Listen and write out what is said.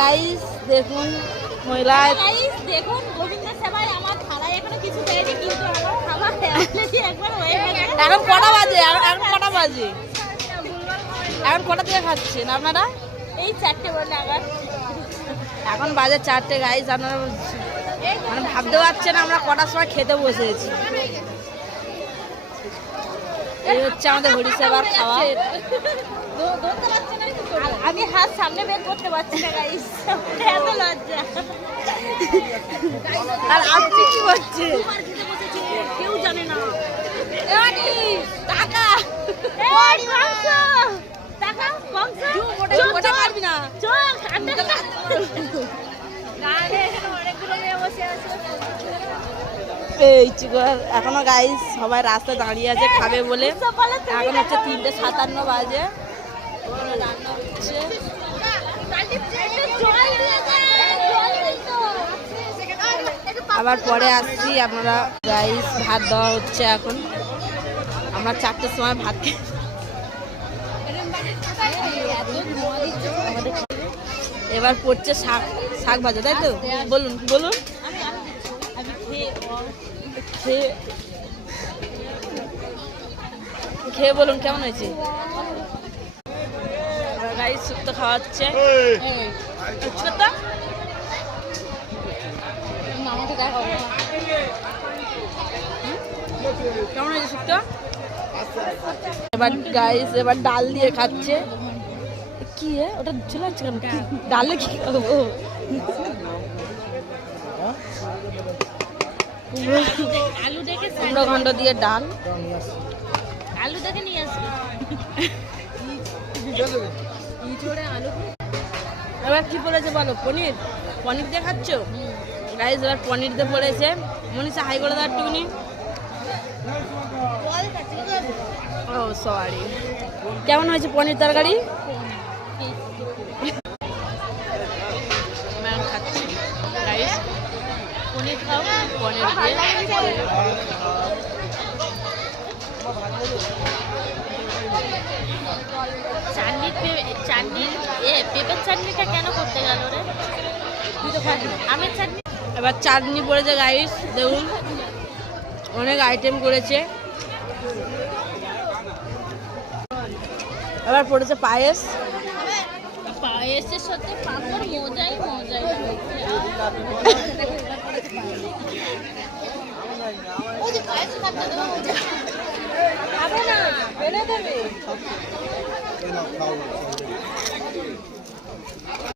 Guys দেখুন মহিলা guys দেখুন গোবিন্দ সেবাই আমার থালায় এখনো কিছু দেয়নি কিন্তু আমার খাবার অলরেডি একবার হয়ে গেছে। এখন কটা বাজে? এখন কটা বাজে? এখন কটা থেকে খাচ্ছেন আপনারা? এই 4টে বলে আবার এখন বাজে 4টে গাইস। আপনারা মানে ভাবতে পারছেন আমরা কটার সময় খেতে বসেছি। এই হচ্ছে আমাদের হরিসেবার খাওয়া। ধরতে পারছি না আমি হাত সামনে বের করতে পারছি না গাইস এত লজ্জা। আর আপনি কি করছে? কেউ জানে না টাকা টাকা বংশ ওটা পারবি না। চোখ অনেকগুলো মেয়ে বসে আছে। এই চিকর এখনো গাইস সবাই রাস্তায় দাঁড়িয়ে আছে খাবে বলে। এখন হচ্ছে 3:57 বাজে। রান্না হচ্ছে। আবার পরে আসছি আপনারা গাইস। ভাত দেওয়া হচ্ছে এখন। আমরা 4টের সময় ভাত খাই। এবার পড়ছে শাক শাক ভাজা, তাই তো? বলুন বলুন। খেয়ে বলুন কেমন হয়েছে। গাইস শুক্তো খাওয়াচ্ছে। কেমন হয়েছে শুক্তো? এবার গাইস এবার ডাল দিয়ে খাচ্ছে। কি ওটা চলে যাচ্ছে কেন? ডালে কি খাবো? আলু দেখে কুমড়ো ঘন্ট দিয়ে ডাল। আলু দেখে নিয়ে আসবে। এবার কি পড়েছে বলো? পনির পনির দিয়ে খাচ্ছ গাইস? এবার পনির দিয়ে পড়েছে। মনীষা হাই করে দাও একটুখানি। ও সরি। কেমন হয়েছে পনির তরকারি? খাচ্ছি গাইস। পনির খাও। পনির দিয়ে পেঁপের চাটনিটা কেন করতে গেল রে? আমের চাটনি। এবার চাটনি পড়েছে গাইস। দেখুন অনেক আইটেম করেছে। এবার পড়েছে পায়েস। পায়েসের সাথে পাঁপড় মজাই মজাই। খাবে না বেড়ে দেবে।